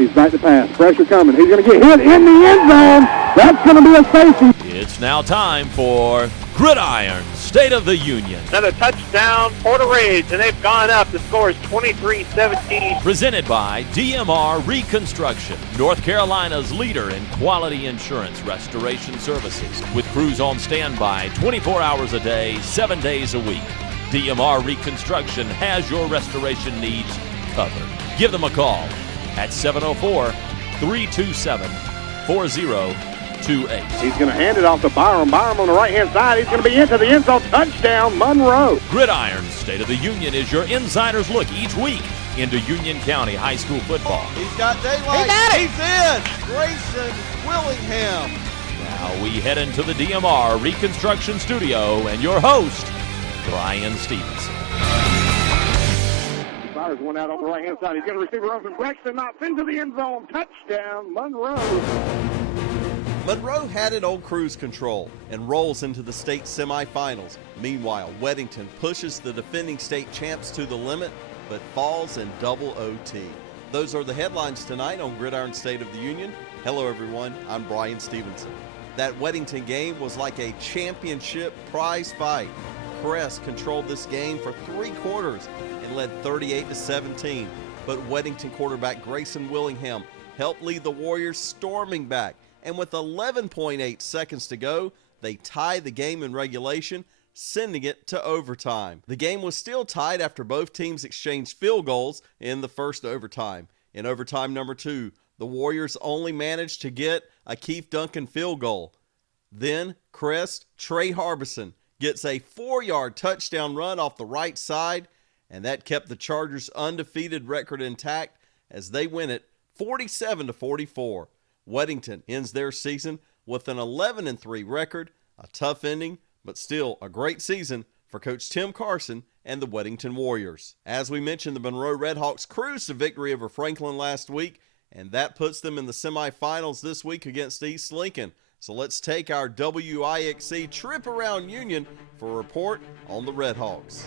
He's back to pass. Pressure coming. He's going to get hit in the end zone. That's going to be a safety. It's now time for Gridiron State of the Union. Another touchdown, Porter Ridge, and they've gone up. The score is 23-17. Presented by DMR Reconstruction, North Carolina's leader in quality insurance restoration services, with crews on standby 24 hours a day, 7 days a week. DMR Reconstruction has your restoration needs covered. Give them a call at 704-327-4028. He's going to hand it off to Byram. Byram on the right-hand side. He's going to be into the end zone. Touchdown, Monroe. Gridiron State of the Union is your insider's look each week into Union County High School football. He's got daylight. He's in. Grayson Willingham. Now we head into the DMR Reconstruction Studio and your host, Brian Stevenson. He fires one out on the right-hand side. He's going to receive it open. Braxton knocks into the end zone. Touchdown, Monroe. Monroe had it on cruise control and rolls into the state semifinals. Meanwhile, Weddington pushes the defending state champs to the limit, but falls in double OT. Those are the headlines tonight on Gridiron State of the Union. Hello, everyone. I'm Brian Stevenson. That Weddington game was like a championship prize fight. Crest controlled this game for 3 quarters and led 38-17. But Weddington quarterback Grayson Willingham helped lead the Warriors storming back. And with 11.8 seconds to go, they tied the game in regulation, sending it to overtime. The game was still tied after both teams exchanged field goals in the first overtime. In overtime number 2, the Warriors only managed to get a Keith Duncan field goal. Then Crest Trey Harbison gets a 4-yard touchdown run off the right side, and that kept the Chargers' undefeated record intact as they win it 47-44. Weddington ends their season with an 11-3 record, a tough ending, but still a great season for Coach Tim Carson and the Weddington Warriors. As we mentioned, the Monroe Redhawks cruised to victory over Franklin last week, and that puts them in the semifinals this week against East Lincoln. So let's take our WIXC trip around Union for a report on the Redhawks.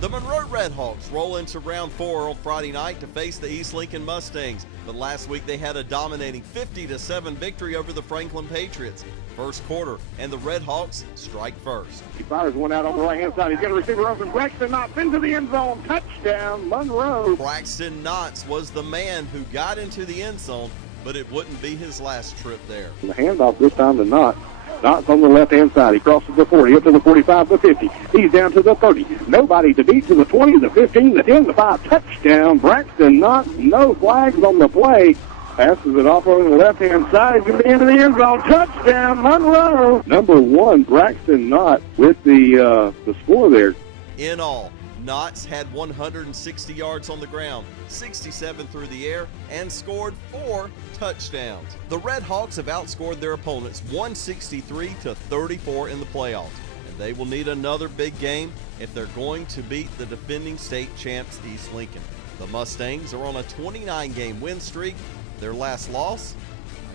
The Monroe Redhawks roll into round 4 on Friday night to face the East Lincoln Mustangs, but last week they had a dominating 50-7 victory over the Franklin Patriots. First quarter, and the Redhawks strike first. He fires one out on the right-hand side. He's got a receiver open. Braxton knocks into the end zone. Touchdown, Monroe. Braxton Knotts was the man who got into the end zone, but it wouldn't be his last trip there. The handoff this time to Knott. Knott's on the left-hand side. He crosses the 40, up to the 45, the 50. He's down to the 30. Nobody to beat, to the 20, the 15, the 10, the 5. Touchdown, Braxton Knott. No flags on the play. Passes it off on the left-hand side. He's going to be into the end zone. Touchdown, Monroe. Number 1, Braxton Knott with the score there. In all, Knotts had 160 yards on the ground, 67 through the air, and scored 4 touchdowns. The Redhawks have outscored their opponents 163-34 in the playoffs, and they will need another big game if they're going to beat the defending state champs East Lincoln. The Mustangs are on a 29-game win streak. Their last loss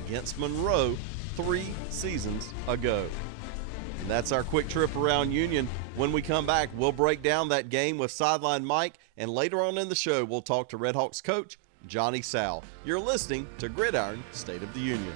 against Monroe 3 seasons ago. And that's our quick trip around Union. When we come back, we'll break down that game with Sideline Mike, and later on in the show, we'll talk to Redhawks coach Johnny Sal. You're listening to Gridiron State of the Union.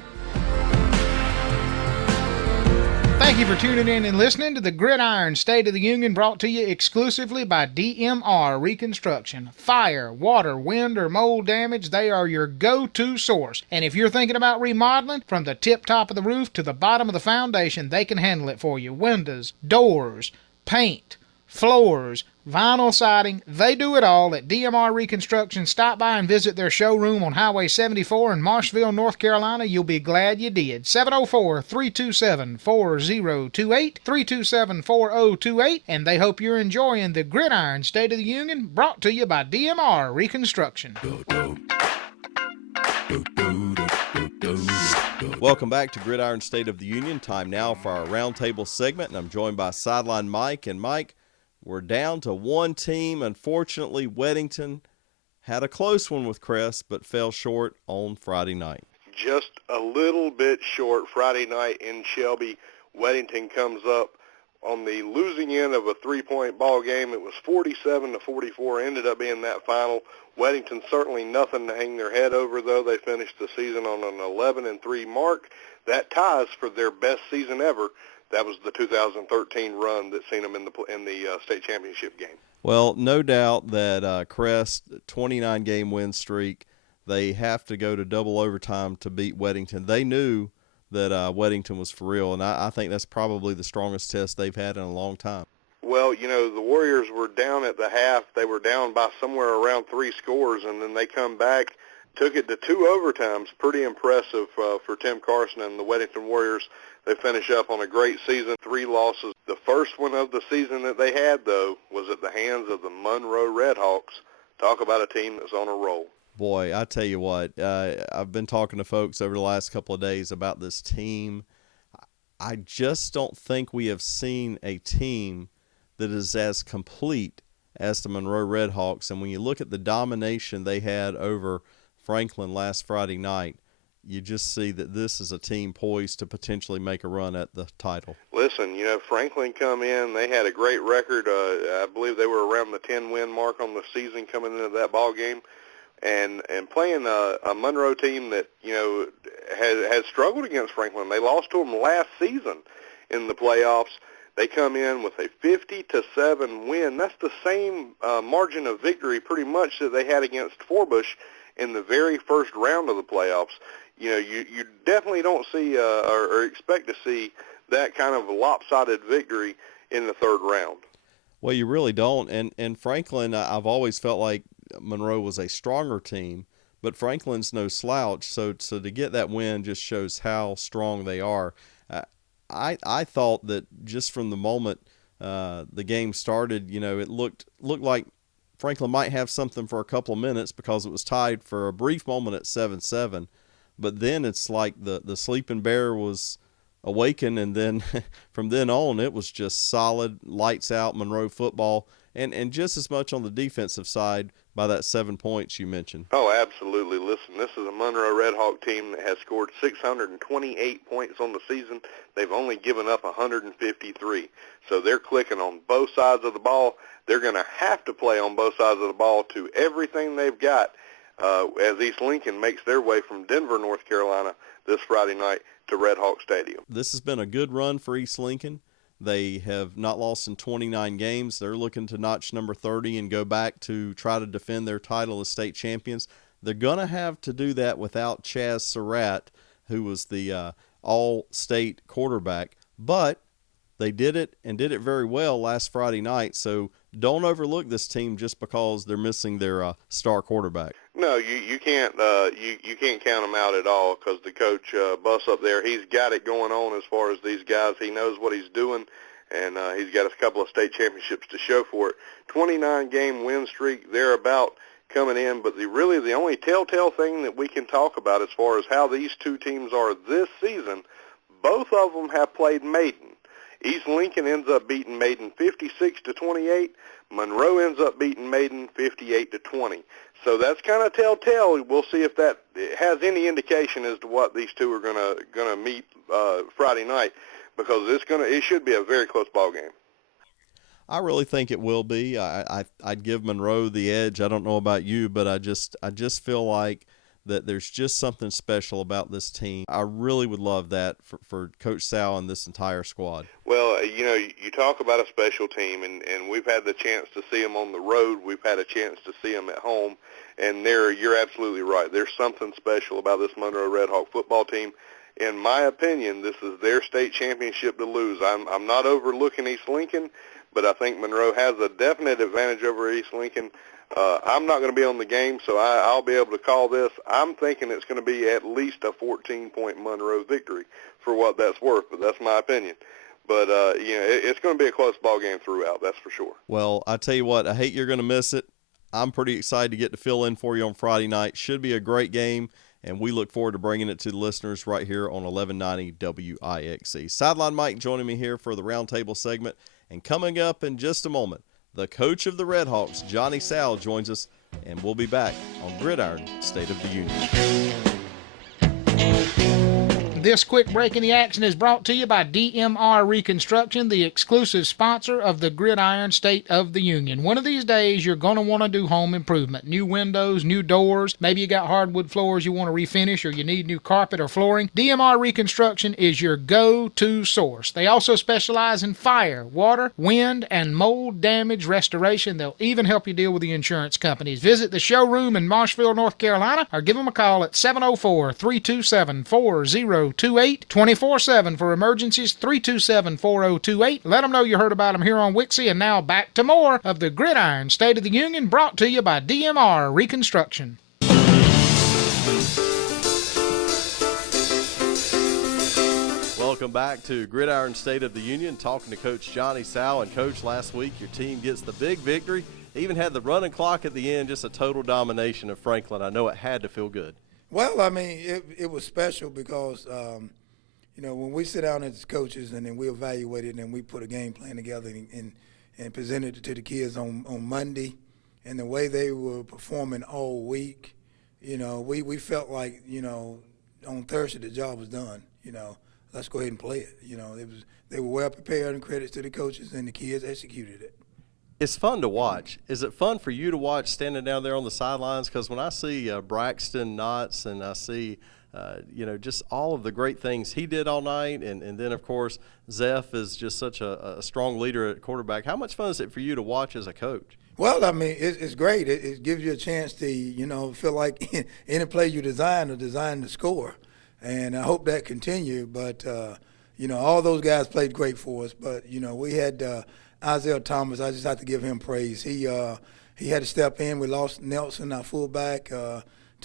Thank you for tuning in and listening to the Gridiron State of the Union, brought to you exclusively by DMR Reconstruction. Fire, water, wind, or mold damage, they are your go-to source. And if you're thinking about remodeling, from the tip top of the roof to the bottom of the foundation, they can handle it for you. Windows, doors, paint, floors, vinyl siding, they do it all at DMR Reconstruction. Stop by and visit their showroom on Highway 74 in Marshville, North Carolina. You'll be glad you did. 704-327-4028, 327-4028, and they hope you're enjoying the Gridiron State of the Union, brought to you by DMR Reconstruction. Welcome back to Gridiron State of the Union. Time now for our roundtable segment, and I'm joined by Sideline Mike. And Mike, we're down to one team. Unfortunately, Weddington had a close one with Crest, but fell short on Friday night. Just a little bit short Friday night in Shelby. Weddington comes up on the losing end of a 3-point ball game. It was 47-44, ended up being that final. Weddington certainly nothing to hang their head over, though. They finished the season on an 11-3 mark. That ties for their best season ever. That was the 2013 run that seen them in the state championship game. Well, no doubt that Crest, 29-game win streak, they have to go to double overtime to beat Weddington. They knew that Weddington was for real, and I think that's probably the strongest test they've had in a long time. Well, you know, the Warriors were down at the half. They were down by somewhere around 3 scores, and then they come back, took it to 2 overtimes. Pretty impressive for Tim Carson and the Weddington Warriors. They finish up on a great season, 3 losses. The first one of the season that they had, though, was at the hands of the Monroe Redhawks. Talk about a team that's on a roll. Boy, I tell you what, I've been talking to folks over the last couple of days about this team. I just don't think we have seen a team that is as complete as the Monroe Redhawks. And when you look at the domination they had over Franklin last Friday night, you just see that this is a team poised to potentially make a run at the title. Listen, you know, Franklin come in. They had a great record. I believe they were around the 10-win mark on the season coming into that ball game. And playing a Monroe team that, you know, has struggled against Franklin. They lost to them last season in the playoffs. They come in with a 50-7 win. That's the same margin of victory pretty much that they had against Forbush in the very first round of the playoffs. You know, you definitely don't see or expect to see that kind of lopsided victory in the third round. Well, you really don't. And Franklin, I've always felt like Monroe was a stronger team, but Franklin's no slouch. So to get that win just shows how strong they are. I thought that just from the moment the game started, you know, it looked like Franklin might have something for a couple of minutes because it was tied for a brief moment at 7-7. But then it's like the sleeping bear was awakened, and then from then on it was just solid, lights out Monroe football, and just as much on the defensive side by that 7 points you mentioned. Oh, absolutely. Listen, this is a Monroe Redhawk team that has scored 628 points on the season. They've only given up 153. So they're clicking on both sides of the ball. They're going to have to play on both sides of the ball to everything they've got as East Lincoln makes their way from Denver, North Carolina, this Friday night to Red Hawk Stadium. This has been a good run for East Lincoln. They have not lost in 29 games. They're looking to notch number 30 and go back to try to defend their title as state champions. They're going to have to do that without Chaz Surratt, who was the all-state quarterback. But they did it and did it very well last Friday night. So don't overlook this team just because they're missing their star quarterback. No, you can't you can't count them out at all because the coach Buss up there, he's got it going on as far as these guys. He knows what he's doing, and he's got a couple of state championships to show for it. 29-game win streak, they're about coming in, but the only telltale thing that we can talk about as far as how these two teams are this season, both of them have played Maiden. East Lincoln ends up beating Maiden 56-28. Monroe ends up beating Maiden 58-20. So that's kind of telltale. We'll see if that has any indication as to what these two are gonna meet Friday night, because it should be a very close ball game. I really think it will be. I'd give Monroe the edge. I don't know about you, but I just feel like that there's just something special about this team. I really would love that for Coach Sal and this entire squad. Well, you know, you talk about a special team, and we've had the chance to see them on the road. We've had a chance to see them at home, and you're absolutely right. There's something special about this Monroe Redhawk football team. In my opinion, this is their state championship to lose. I'm not overlooking East Lincoln, but I think Monroe has a definite advantage over East Lincoln. I'm not going to be on the game, so I'll be able to call this. I'm thinking it's going to be at least a 14-point Monroe victory for what that's worth, but that's my opinion. But, you know, it's going to be a close ball game throughout, that's for sure. Well, I tell you what, I hate you're going to miss it. I'm pretty excited to get to fill in for you on Friday night. Should be a great game, and we look forward to bringing it to the listeners right here on 1190 WIXC. Sideline Mike joining me here for the roundtable segment, and coming up in just a moment, the coach of the Redhawks, Johnny Sal, joins us, and we'll be back on Gridiron State of the Union. This quick break in the action is brought to you by DMR Reconstruction, the exclusive sponsor of the Gridiron State of the Union. One of these days, you're going to want to do home improvement. New windows, new doors. Maybe you got hardwood floors you want to refinish, or you need new carpet or flooring. DMR Reconstruction is your go-to source. They also specialize in fire, water, wind, and mold damage restoration. They'll even help you deal with the insurance companies. Visit the showroom in Marshville, North Carolina, or give them a call at 704-327-4028, 24/7 for emergencies, 327-4028. Let them know you heard about them here on Wixie. And now back to more of the Gridiron State of the Union, brought to you by DMR Reconstruction. Welcome back to Gridiron State of the Union, talking to Coach Johnny Sal. And, Coach, last week your team gets the big victory. They even had the running clock at the end, just a total domination of Franklin. I know it had to feel good. Well, I mean, it was special because, when we sit down as coaches and then we evaluate it and we put a game plan together and present it to the kids on Monday, and the way they were performing all week, we felt like, on Thursday the job was done. Let's go ahead and play it. They were well prepared, and credits to the coaches, and the kids executed it. It's fun to watch. Is it fun for you to watch standing down there on the sidelines? Because when I see Braxton Knotts and I see, just all of the great things he did all night, and then, of course, Zeph is just such a strong leader at quarterback. How much fun is it for you to watch as a coach? Well, I mean, it's great. It gives you a chance to, feel like any play you design to score. And I hope that continue. But, all those guys played great for us. But, we had Isaiah Thomas. I just have to give him praise. He had to step in. We lost Nelson, our fullback, to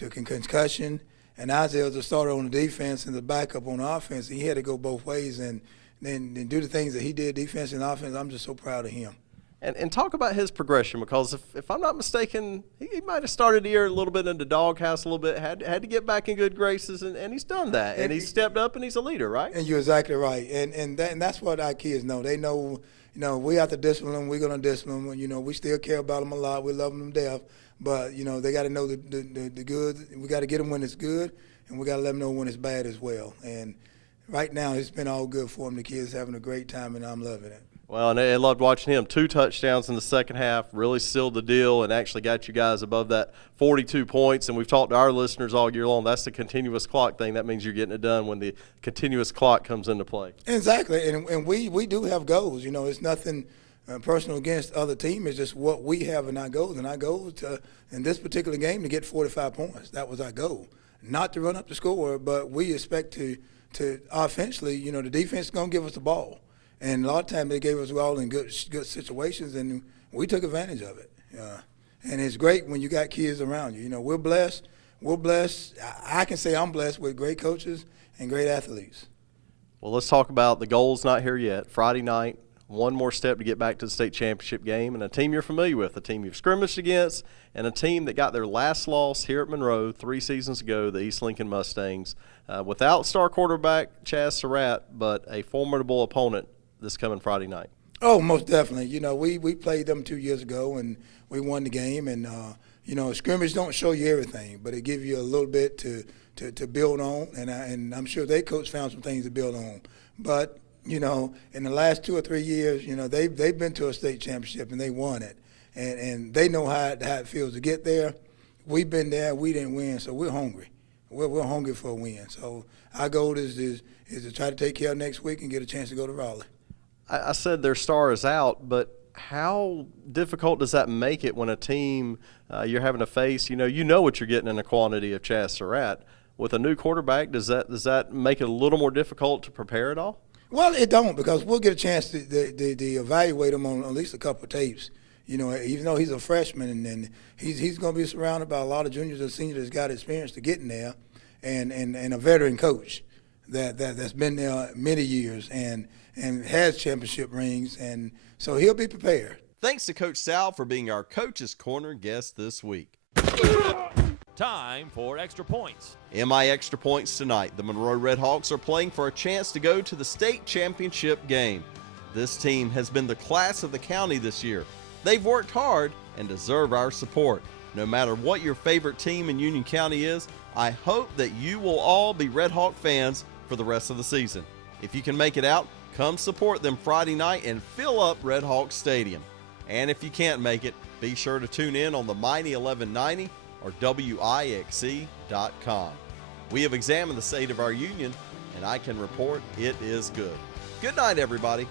concussion. And Isaiah was the starter on the defense and the backup on the offense. He had to go both ways and then do the things that he did, defense and offense. I'm just so proud of him. And talk about his progression, because if I'm not mistaken, he might have started the year a little bit in the doghouse a little bit, had to get back in good graces, and he's done that. And he's stepped up, and he's a leader, right? And you're exactly right. And that's what our kids know. They know, we have to discipline them. We're going to discipline them. We still care about them a lot. We love them to death. But, they got to know the good. We got to get them when it's good, and we got to let them know when it's bad as well. And right now it's been all good for them. The kids having a great time, and I'm loving it. Well, and I loved watching him. 2 touchdowns in the second half, really sealed the deal and actually got you guys above that 42 points. And we've talked to our listeners all year long. That's the continuous clock thing. That means you're getting it done when the continuous clock comes into play. Exactly. And we do have goals. It's nothing personal against other team. It's just what we have in our goals. And our goal is in this particular game to get 45 points. That was our goal. Not to run up the score, but we expect to offensively, the defense is going to give us the ball. And a lot of times they gave us all in good situations, and we took advantage of it. And it's great when you got kids around you. We're blessed. I can say I'm blessed with great coaches and great athletes. Well, let's talk about the goals not here yet. Friday night, one more step to get back to the state championship game, and a team you're familiar with, a team you've scrimmaged against, and a team that got their last loss here at Monroe 3 seasons ago, the East Lincoln Mustangs, without star quarterback Chaz Surratt, but a formidable opponent this coming Friday night. Oh, most definitely. We played them 2 years ago, and we won the game. And, scrimmage don't show you everything, but it gives you a little bit to build on. And I'm sure their coach found some things to build on. But, in the last 2 or 3 years, they've been to a state championship, and they won it. And they know how it feels to get there. We've been there. We didn't win, so we're hungry. We're hungry for a win. So our goal is to try to take care of next week and get a chance to go to Raleigh. I said their star is out, but how difficult does that make it when a team you're having to face, you know what you're getting in a quantity of Chaz Surratt. With a new quarterback, does that make it a little more difficult to prepare at all? Well, it don't, because we'll get a chance to evaluate him on at least a couple of tapes. Even though he's a freshman, and he's going to be surrounded by a lot of juniors and seniors that's got experience to getting there, and a veteran coach that's been there many years and has championship rings, and so he'll be prepared. Thanks to Coach Sal for being our Coach's Corner guest this week. Time for Extra Points. MI Extra Points tonight. The Monroe Redhawks are playing for a chance to go to the state championship game. This team has been the class of the county this year. They've worked hard and deserve our support. No matter what your favorite team in Union County is, I hope that you will all be Redhawk fans for the rest of the season. If you can make it out, come support them Friday night and fill up Red Hawk Stadium. And if you can't make it, be sure to tune in on the Mighty 1190 or WIXE.com. We have examined the state of our union, and I can report it is good. Good night, everybody.